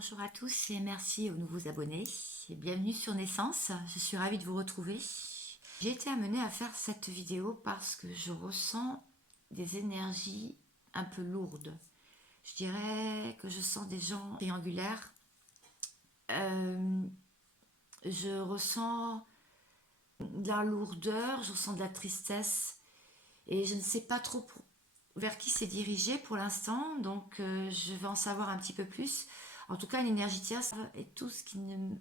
Bonjour à tous et merci aux nouveaux abonnés et bienvenue sur Naissance. Je suis ravie de vous retrouver. J'ai été amenée à faire cette vidéo parce que je ressens des énergies un peu lourdes. Je dirais que je sens des gens triangulaires. Je ressens de la lourdeur, je ressens de la tristesse et je ne sais pas trop vers qui c'est dirigé pour l'instant, donc je vais en savoir un petit peu plus. En tout cas, l'énergie tierce est tout ce qui ne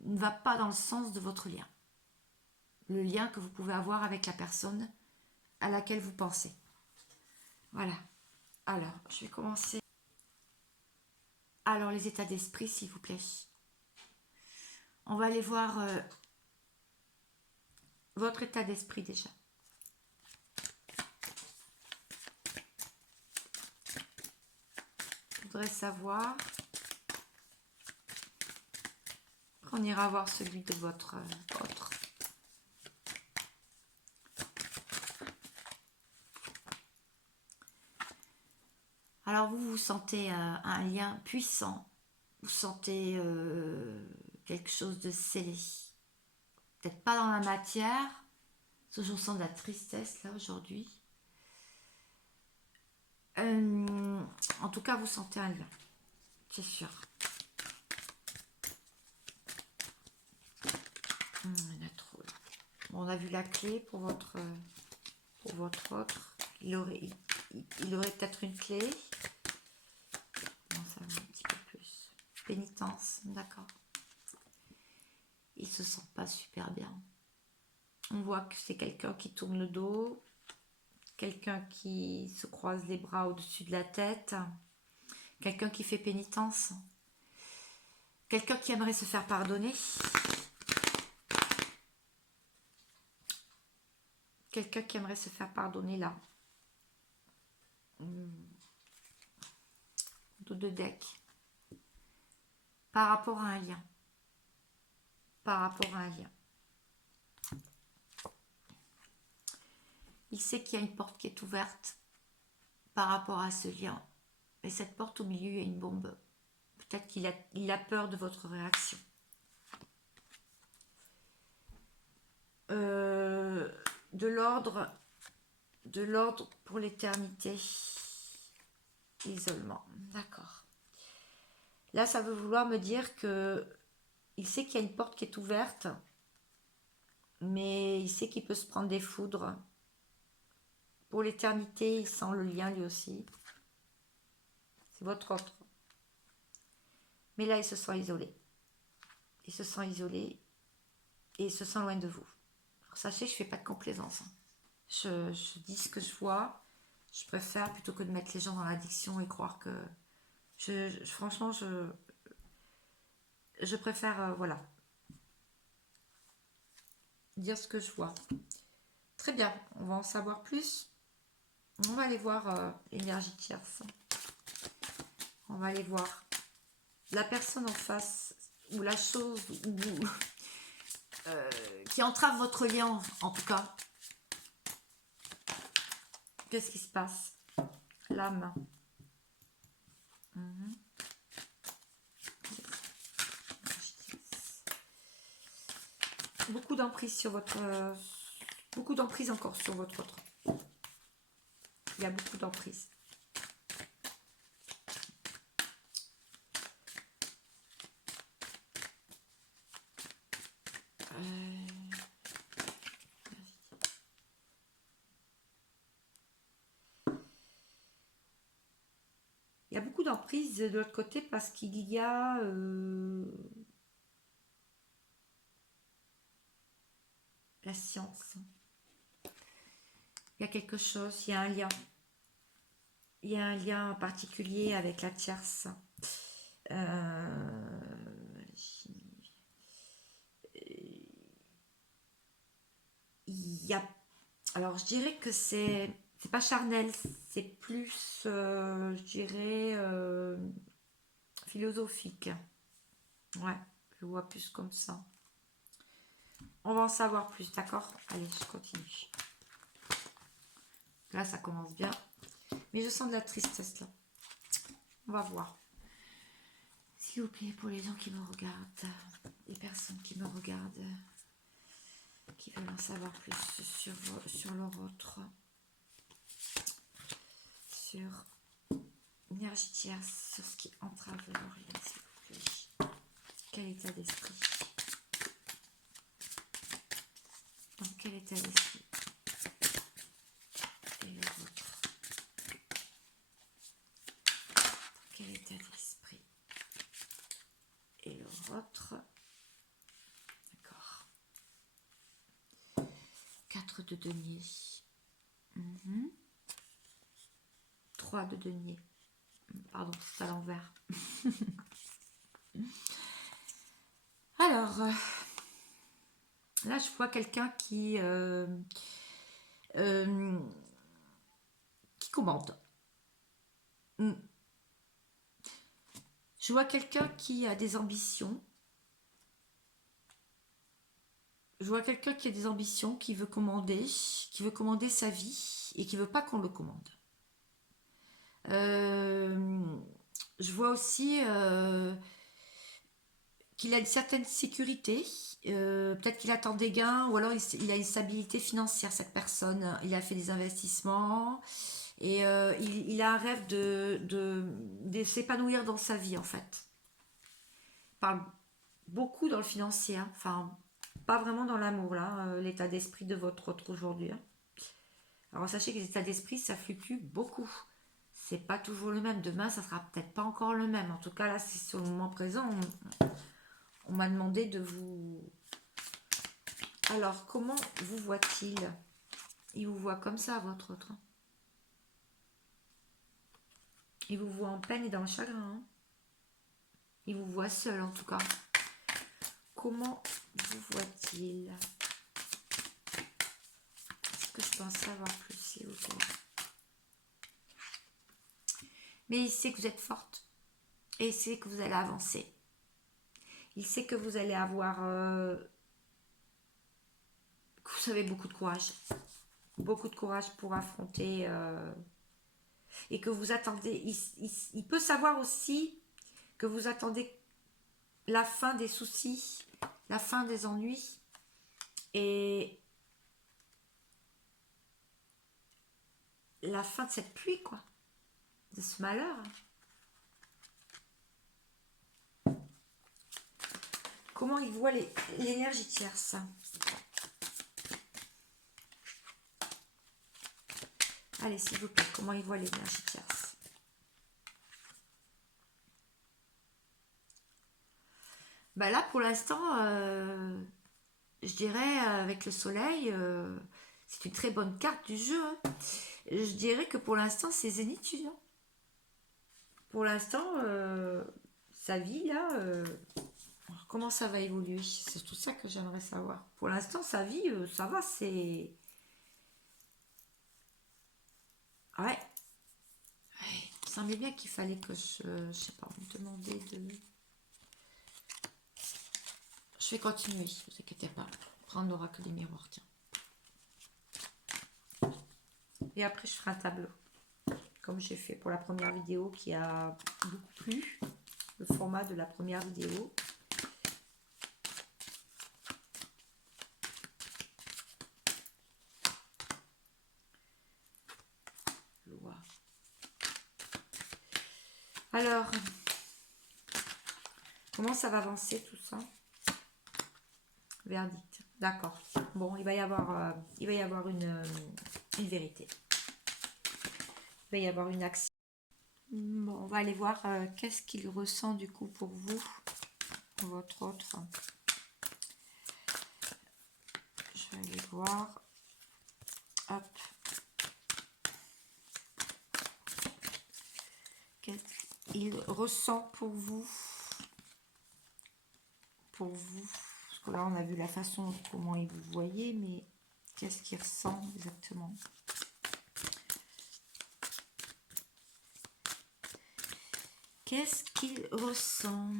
va pas dans le sens de votre lien. Le lien que vous pouvez avoir avec la personne à laquelle vous pensez. Voilà. Alors, je vais commencer. Alors, les états d'esprit, s'il vous plaît. On va aller voir votre état d'esprit déjà. Je voudrais savoir. On ira voir celui de votre autre. Alors vous sentez un lien puissant, vous sentez quelque chose de scellé. Peut-être pas dans la matière, parce que je ressens de la tristesse là aujourd'hui. En tout cas, vous sentez un lien, c'est sûr. Il y en a trop là. Bon, on a vu la clé pour votre autre. Il aurait peut-être une clé. Non, ça va un petit peu plus. Pénitence, d'accord. Il se sent pas super bien. On voit que c'est quelqu'un qui tourne le dos, quelqu'un qui se croise les bras au-dessus de la tête, quelqu'un qui fait pénitence, quelqu'un qui aimerait se faire pardonner, quelqu'un qui aimerait se faire pardonner là. Dos de deck. Par rapport à un lien. Par rapport à un lien. Il sait qu'il y a une porte qui est ouverte par rapport à ce lien. Et cette porte au milieu, il y a une bombe. Peut-être qu'il a peur de votre réaction. De l'ordre pour l'éternité. Isolement. D'accord. Là, ça veut vouloir me dire que il sait qu'il y a une porte qui est ouverte, mais il sait qu'il peut se prendre des foudres. Pour l'éternité, il sent le lien lui aussi. C'est votre autre. Mais là, il se sent isolé. Il se sent isolé et il se sent loin de vous. Alors, sachez, je ne fais pas de complaisance. Je dis ce que je vois. Je préfère, plutôt que de mettre les gens dans l'addiction et croire que... franchement, je préfère, voilà, dire ce que je vois. Très bien, on va en savoir plus. On va aller voir l'énergie tierce. On va aller voir la personne en face ou la chose qui entrave votre lien, en tout cas. Qu'est-ce qui se passe? L'âme. Beaucoup d'emprise sur votre... beaucoup d'emprise encore sur votre autre. Il y a beaucoup d'emprise. Il y a beaucoup d'emprise de l'autre côté parce qu'il y a... la science. Il y a quelque chose, il y a un lien. Il y a un lien particulier avec la tierce. Il y a... Alors, je dirais que c'est pas charnel, c'est plus, je dirais, philosophique. Ouais, je vois plus comme ça. On va en savoir plus, d'accord? Allez, je continue. Là, ça commence bien. Mais je sens de la tristesse, là. On va voir. S'il vous plaît, pour les gens qui me regardent, les personnes qui me regardent, qui veulent en savoir plus sur leur autre, sur l'énergie tierce, sur ce qui entrave leur lien, s'il vous plaît. Quel état d'esprit? Dans quel état d'esprit? Et le vôtre. Dans quel état d'esprit? Et le vôtre. D'accord. 4 de denier. 3 de denier. Pardon, c'est à l'envers. Alors, là, je vois quelqu'un qui commente. Je vois quelqu'un qui a des ambitions. Je vois quelqu'un qui a des ambitions, qui veut commander sa vie et qui veut pas qu'on le commande. Je vois aussi qu'il a une certaine sécurité. Peut-être qu'il attend des gains ou alors il a une stabilité financière, cette personne. Il a fait des investissements et il a un rêve de s'épanouir dans sa vie, en fait. Il parle beaucoup dans le financier, hein. Enfin, pas vraiment dans l'amour, là, l'état d'esprit de votre autre aujourd'hui, hein. Alors sachez que les états d'esprit, ça fluctue beaucoup. C'est pas toujours le même. Demain, ça sera peut-être pas encore le même. En tout cas, là, c'est sur le moment présent. On m'a demandé de vous... Alors, comment vous voit-il? Il vous voit comme ça, votre autre. Il vous voit en peine et dans le chagrin, hein. Il vous voit seul, en tout cas. Comment vous voit-il? Est-ce que je peux en savoir plus, s'il vous plaît? Mais il sait que vous êtes forte. Et il sait que vous allez avancer. Il sait que vous allez avoir... que vous avez beaucoup de courage. Beaucoup de courage pour affronter... et que vous attendez... Il peut savoir aussi que vous attendez la fin des soucis, la fin des ennuis. Et la fin de cette pluie, quoi. De ce malheur. Comment il voit l'énergie tierce? Allez, s'il vous plaît, comment il voit l'énergie tierce? Bah là, pour l'instant, je dirais, avec le soleil, c'est une très bonne carte du jeu, hein. Je dirais que pour l'instant, c'est zénitude, hein. Pour l'instant, sa vie, là, comment ça va évoluer? C'est tout ça que j'aimerais savoir. Pour l'instant, sa vie, ça va, c'est... Ouais. Il semblait bien qu'il fallait que je sais pas, me demander de... Je vais continuer, ne vous inquiétez pas. Prendre l'oracle des miroirs, tiens. Et après, je ferai un tableau. Comme j'ai fait pour la première vidéo qui a beaucoup plu. Le format de la première vidéo. Loi. Alors, comment ça va avancer tout ça? Verdict. D'accord. Bon, il va y avoir une vérité. Il va y avoir une action. Bon, on va aller voir qu'est-ce qu'il ressent du coup pour vous, pour votre autre. Je vais aller voir. Hop. Qu'est-ce qu'il ressent pour vous? Pour vous. Parce que là, on a vu la façon comment il vous voyait, mais qu'est-ce qu'il ressent exactement? Qu'est-ce qu'il ressent?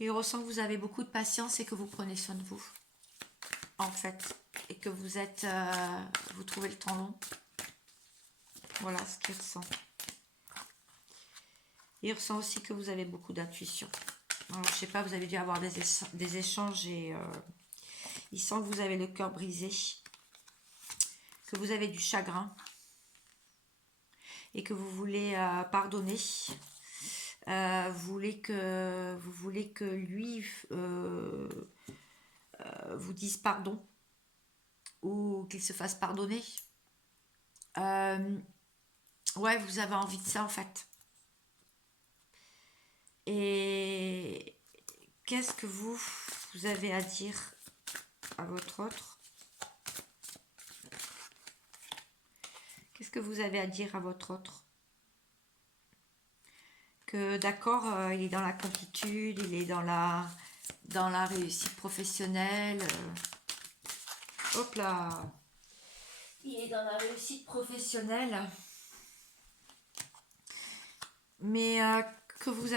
Il ressent que vous avez beaucoup de patience et que vous prenez soin de vous. En fait, et que vous êtes, vous trouvez le temps long. Voilà ce qu'il ressent. Il ressent aussi que vous avez beaucoup d'intuition. Alors, je sais pas, vous avez dû avoir des échanges et il sent que vous avez le cœur brisé, que vous avez du chagrin et que vous voulez pardonner. Vous voulez que lui vous dise pardon ou qu'il se fasse pardonner. Ouais, vous avez envie de ça en fait. Et qu'est-ce que vous avez à dire à votre autre? Qu'est-ce que vous avez à dire à votre autre? Que d'accord, il est dans la complétude, il est dans la réussite professionnelle. Hop là! Il est dans la réussite professionnelle. Mais que vous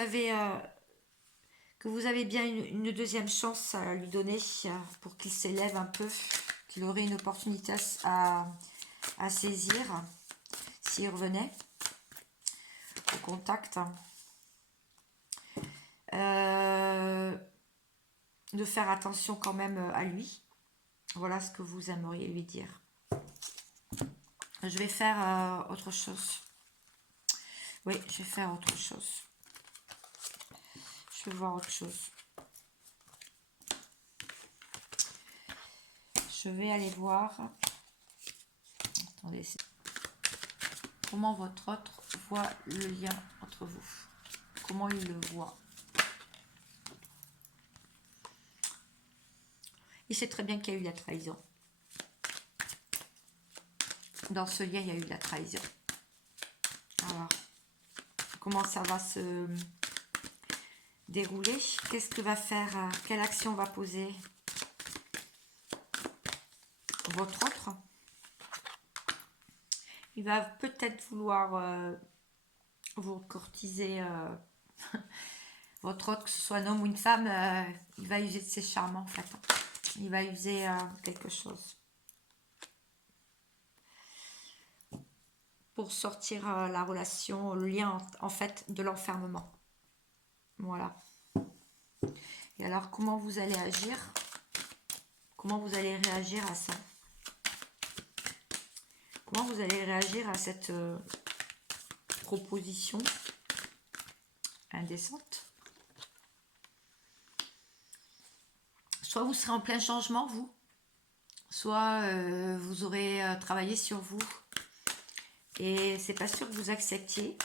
avez bien une deuxième chance à lui donner pour qu'il s'élève un peu, qu'il aurait une opportunité à saisir s'il revenait au contact. De faire attention quand même à lui. Voilà ce que vous aimeriez lui dire. Je vais faire autre chose. Oui, je vais faire autre chose. Je vais voir autre chose. Je vais aller voir. Attendez. Comment votre autre voit le lien entre vous? Comment il le voit? Il sait très bien qu'il y a eu la trahison. Dans ce lien, il y a eu la trahison. Alors, comment ça va se dérouler? Qu'est-ce que va faire? Quelle action va poser votre autre? Il va peut-être vouloir vous courtiser votre autre, que ce soit un homme ou une femme. Il va user de ses charmes en fait. Il va user quelque chose pour sortir la relation, le lien en fait de l'enfermement. Voilà. Et alors comment vous allez agir? Comment vous allez réagir à ça? Comment vous allez réagir à cette proposition indécente? Soit vous serez en plein changement, vous. Soit vous aurez travaillé sur vous. Et c'est pas sûr que vous acceptiez.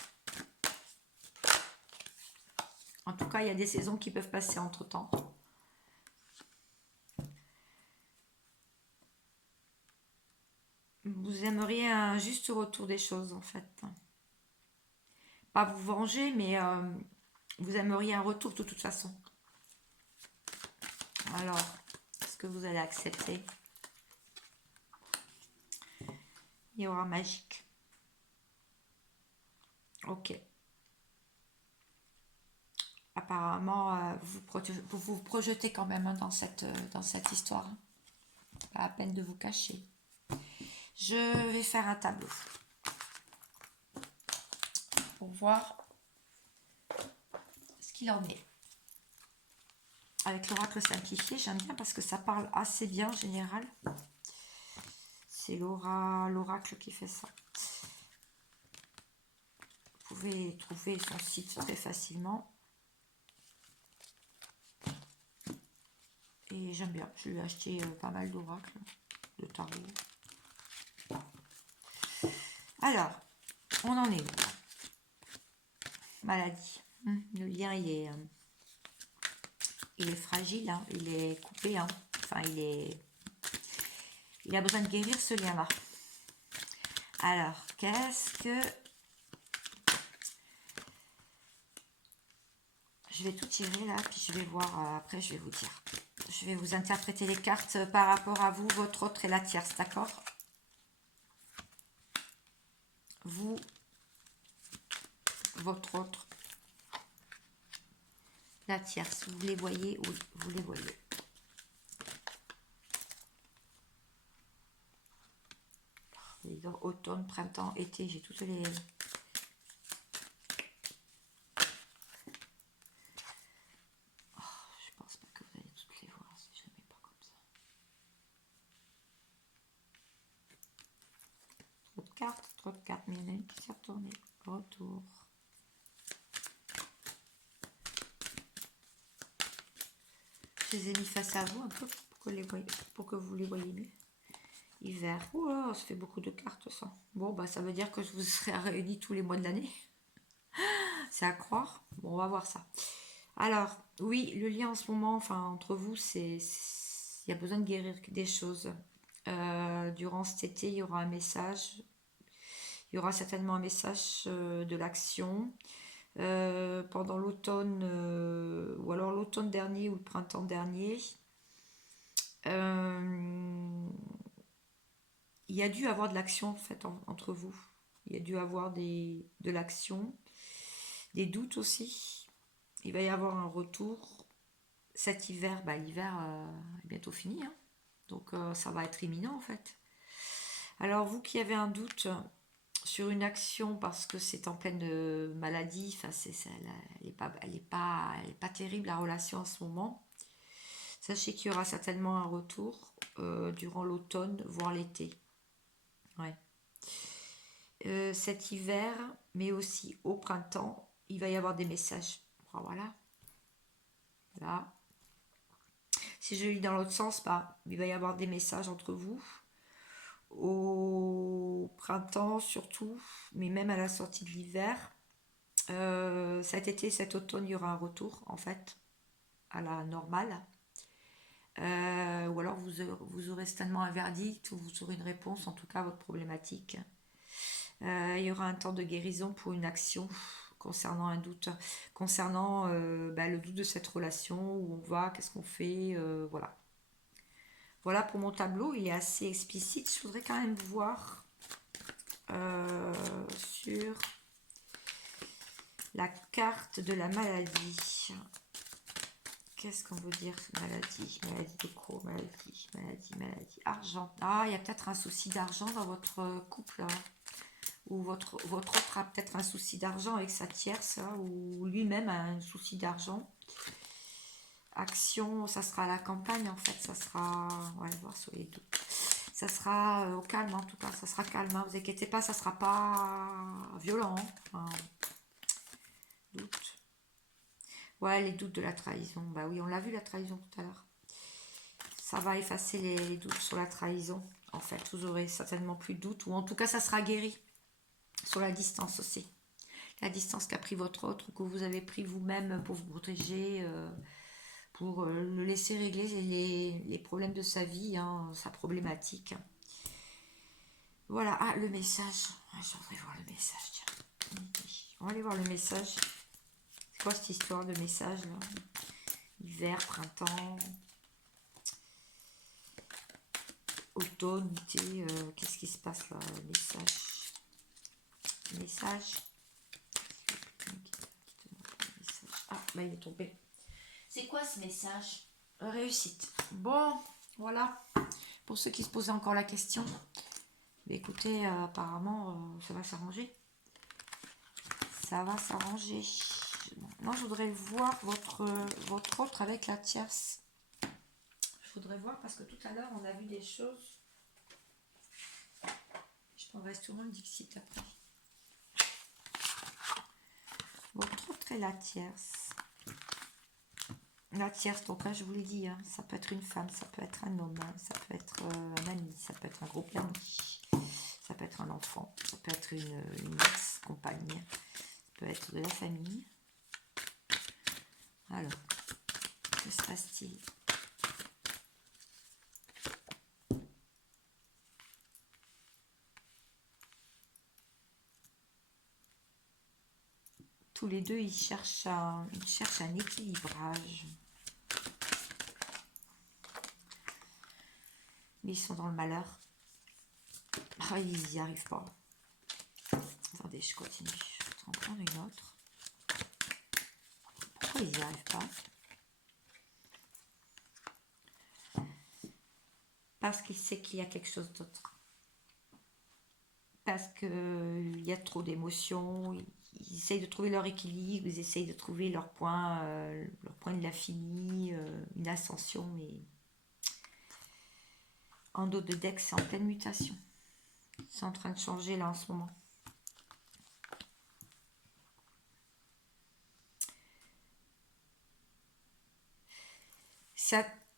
En tout cas, il y a des saisons qui peuvent passer entre-temps. Vous aimeriez un juste retour des choses, en fait. Pas vous venger, mais vous aimeriez un retour de toute façon. Alors, est-ce que vous allez accepter? Il y aura magique. Ok. Apparemment, vous vous projetez quand même dans cette histoire. Pas la peine de vous cacher. Je vais faire un tableau pour voir ce qu'il en est. Avec l'oracle simplifié, j'aime bien parce que ça parle assez bien en général. C'est l'oracle qui fait ça. Vous pouvez trouver son site très facilement. Et j'aime bien. Je lui ai acheté pas mal d'oracles, de tarot. Alors, on en est où? Maladie. Le lien, il est fragile, hein. Il est coupé. Hein. Enfin, il a besoin de guérir ce lien-là. Alors, qu'est-ce que... Je vais tout tirer là, puis je vais voir, après je vais vous dire. Je vais vous interpréter les cartes par rapport à vous, votre autre et la tierce, d'accord? Vous, votre autre, la tierce, vous les voyez? Oui, vous les voyez. Automne, printemps, été, j'ai toutes les... Oh, je pense pas que vous allez toutes les voir si je ne les mets pas comme ça. Trop de cartes, mais il y en a une qui s'est retournée. Retour. Je les ai mis face à vous un peu pour que vous les voyez mieux. Hiver. Oh, ça fait beaucoup de cartes ça. Bon, bah ça veut dire que je vous serai réunis tous les mois de l'année. C'est à croire. Bon, on va voir ça. Alors, oui, le lien en ce moment, enfin, entre vous, il y a besoin de guérir des choses. Durant cet été, il y aura un message. Il y aura certainement un message de l'action. Pendant l'automne, ou alors l'automne dernier ou le printemps dernier, il y a dû avoir de l'action en fait entre vous. Il y a dû avoir de l'action, des doutes aussi. Il va y avoir un retour. Cet hiver, l'hiver est bientôt fini, hein. Donc ça va être imminent en fait. Alors vous qui avez un doute sur une action parce que c'est en pleine maladie, enfin elle est pas terrible la relation en ce moment. Sachez qu'il y aura certainement un retour durant l'automne, voire l'été. Ouais. Cet hiver, mais aussi au printemps, il va y avoir des messages. Voilà. Là. Si je lis dans l'autre sens, il va y avoir des messages entre vous. Au printemps surtout, mais même à la sortie de l'hiver. Cet été, cet automne, il y aura un retour en fait à la normale. Ou alors vous aurez certainement un verdict ou vous aurez une réponse en tout cas à votre problématique. Il y aura un temps de guérison pour une action concernant un doute, concernant le doute de cette relation, où on va, qu'est-ce qu'on fait, voilà. Voilà pour mon tableau, il est assez explicite. Je voudrais quand même voir sur la carte de la maladie. Qu'est-ce qu'on veut dire maladie? Maladie de quoi? Maladie. Argent. Ah, il y a peut-être un souci d'argent dans votre couple. Hein. Ou votre autre a peut-être un souci d'argent avec sa tierce. Hein, ou lui-même a un souci d'argent. Action, ça sera à la campagne en fait. Ça sera... On va aller voir sur les deux. Ça sera au calme en tout cas. Ça sera calme. Hein, vous inquiétez pas, ça sera pas violent. Hein. Enfin, doute. Ouais, les doutes de la trahison. Bah oui, on l'a vu la trahison tout à l'heure. Ça va effacer les doutes sur la trahison. En fait, vous aurez certainement plus de doutes. Ou en tout cas, ça sera guéri. Sur la distance aussi. La distance qu'a pris votre autre ou que vous avez pris vous-même pour vous protéger, pour le laisser régler les problèmes de sa vie, hein, sa problématique. Voilà. Ah, le message. Ah, je voudrais voir le message. Tiens. On va aller voir le message. C'est quoi cette histoire de message là? Hiver, printemps, automne, été, qu'est-ce qui se passe là? Message. Ah, bah il est tombé. C'est quoi ce message? Réussite. Bon, voilà. Pour ceux qui se posaient encore la question. Mais écoutez, apparemment, ça va s'arranger. Ça va s'arranger. Maintenant, je voudrais voir votre autre avec la tierce. Je voudrais voir parce que tout à l'heure, on a vu des choses. Je prendrai sûrement le Dixit après. Votre autre et la tierce. La tierce, donc là, je vous l'ai dit, hein, ça peut être une femme, ça peut être un homme, hein, ça peut être un ami, ça peut être un groupe d'amis, ça peut être un enfant, ça peut être une ex-compagne, ça peut être de la famille. Alors, que se passe-t-il? Tous les deux, ils cherchent un équilibrage. Mais ils sont dans le malheur. Ah, ils n'y arrivent pas. Attendez, je continue. Je vais en prendre une autre. Pourquoi ils n'y arrivent pas? Parce qu'il sait qu'il y a quelque chose d'autre. parce qu'il y a trop d'émotions. Ils essayent de trouver leur équilibre, ils essayent de trouver leur point de l'infini, une ascension, mais en dos de deck, c'est en pleine mutation. C'est en train de changer là en ce moment.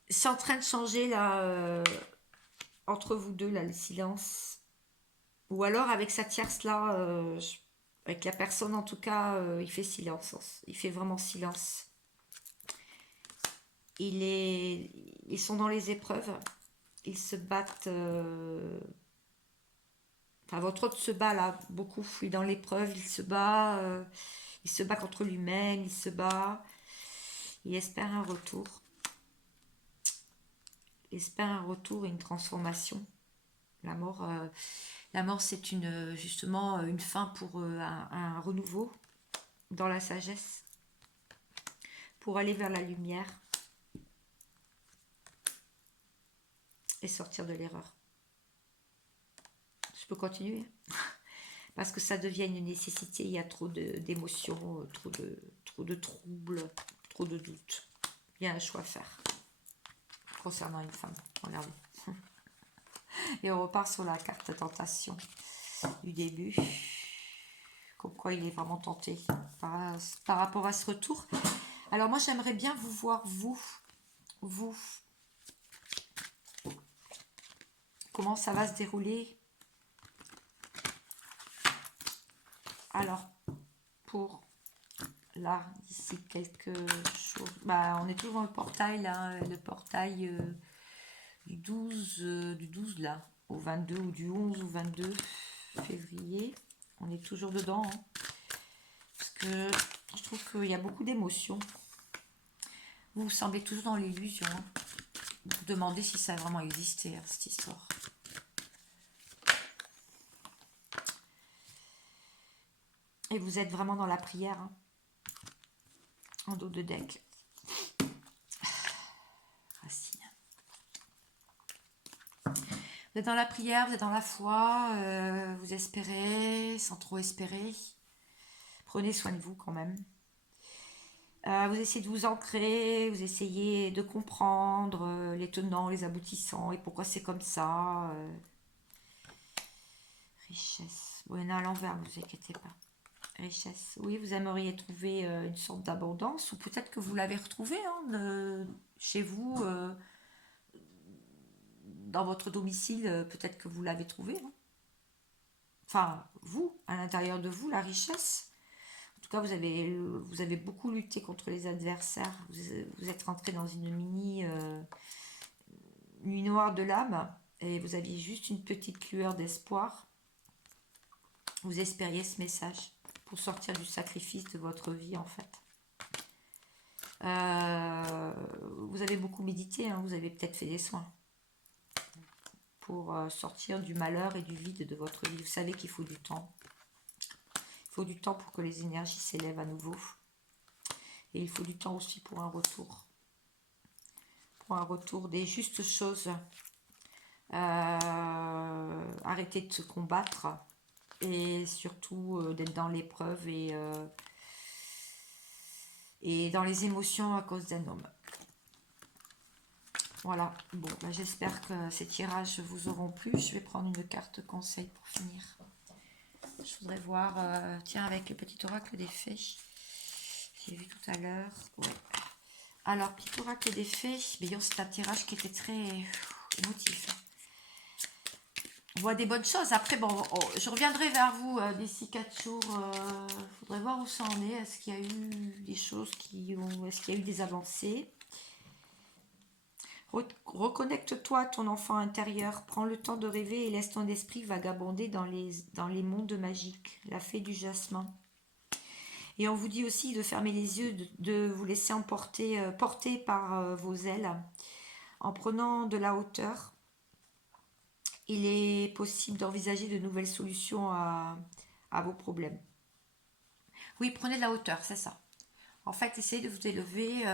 C'est en train de changer là, entre vous deux, là, le silence. Ou alors avec sa tierce là, avec la personne en tout cas, il fait silence. Il fait vraiment silence. Ils sont dans les épreuves. Ils se battent. Enfin, votre autre se bat là beaucoup. Il est dans l'épreuve. Il se bat. Il se bat contre lui-même. Il se bat. Il espère un retour. Il espère un retour et une transformation. La mort, c'est justement une fin pour un renouveau dans la sagesse, pour aller vers la lumière et sortir de l'erreur. Je peux continuer parce que ça devient une nécessité. Il y a trop d'émotions, trop de troubles, trop de doutes. Il y a un choix à faire concernant une femme. Regardez. Et on repart sur la carte tentation du début. Comme quoi il est vraiment tenté par rapport à ce retour. Alors moi j'aimerais bien vous voir, vous, comment ça va se dérouler. Alors, pour là, d'ici quelques jours, on est toujours dans le portail là, le portail du 12 là, au 22 ou du 11 au 22 février. On est toujours dedans, hein, parce que je trouve qu'il y a beaucoup d'émotions. Vous semblez toujours dans l'illusion. Hein. Vous vous demandez si ça a vraiment existé, hein, cette histoire. Et vous êtes vraiment dans la prière, hein, en dos de deck. Racine. Vous êtes dans la prière, vous êtes dans la foi, vous espérez sans trop espérer. Prenez soin de vous quand même. Vous essayez de vous ancrer, vous essayez de comprendre les tenants, les aboutissants et pourquoi c'est comme ça. Richesse. Bon, il y en a à l'envers, ne vous inquiétez pas. Richesse. Oui, vous aimeriez trouver une sorte d'abondance, ou peut-être que vous l'avez retrouvé chez vous, dans votre domicile, peut-être que vous l'avez trouvé. Hein. Enfin, vous, à l'intérieur de vous, la richesse. En tout cas, vous avez beaucoup lutté contre les adversaires. Vous êtes rentré dans une nuit noire de l'âme, et vous aviez juste une petite lueur d'espoir. Vous espériez ce message pour sortir du sacrifice de votre vie, en fait. Vous avez beaucoup médité, hein, vous avez peut-être fait des soins pour sortir du malheur et du vide de votre vie. Vous savez qu'il faut du temps. Il faut du temps pour que les énergies s'élèvent à nouveau. Et il faut du temps aussi pour un retour. Pour un retour des justes choses. Arrêter de se combattre. Et surtout d'être dans l'épreuve et dans les émotions à cause d'un homme. Voilà, bon, j'espère que ces tirages vous auront plu. Je vais prendre une carte conseil pour finir. Je voudrais voir, tiens, avec le petit oracle des fées. J'ai vu tout à l'heure. Ouais. Alors, petit oracle des fées, c'est un tirage qui était très émotif. On voit des bonnes choses. Après, bon, je reviendrai vers vous d'ici 4 jours. Il faudrait voir où ça en est. Est-ce qu'il y a eu des choses Est-ce qu'il y a eu des avancées? Reconnecte-toi à ton enfant intérieur. Prends le temps de rêver et laisse ton esprit vagabonder dans les mondes magiques. La fée du jasmin. Et on vous dit aussi de fermer les yeux, de vous laisser porter par vos ailes. En prenant de la hauteur, il est possible d'envisager de nouvelles solutions à vos problèmes. Oui, prenez de la hauteur, c'est ça. En fait, essayez de vous élever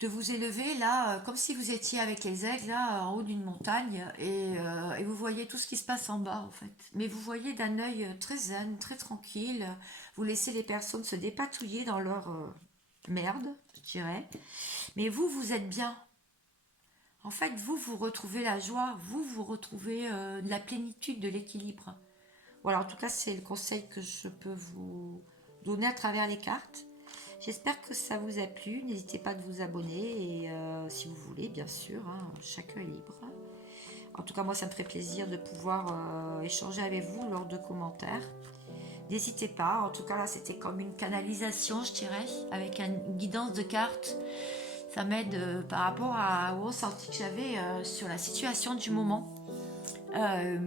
de vous élever là, comme si vous étiez avec les aigles là en haut d'une montagne et vous voyez tout ce qui se passe en bas en fait. Mais vous voyez d'un œil très zen, très tranquille. Vous laissez les personnes se dépatouiller dans leur merde, je dirais. Mais vous, vous êtes bien. En fait, vous, vous retrouvez la joie, vous retrouvez de la plénitude, de l'équilibre. Voilà, en tout cas, c'est le conseil que je peux vous donner à travers les cartes. J'espère que ça vous a plu. N'hésitez pas de vous abonner et si vous voulez, bien sûr, hein, chacun est libre. En tout cas, moi, ça me ferait plaisir de pouvoir échanger avec vous lors de commentaires. N'hésitez pas. En tout cas, là, c'était comme une canalisation, je dirais, avec une guidance de cartes. Ça m'aide par rapport au ressenti que j'avais sur la situation du moment. Euh,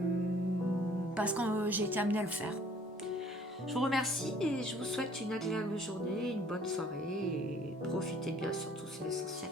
Parce que j'ai été amenée à le faire. Je vous remercie et je vous souhaite une agréable journée, une bonne soirée et profitez bien, surtout c'est l'essentiel.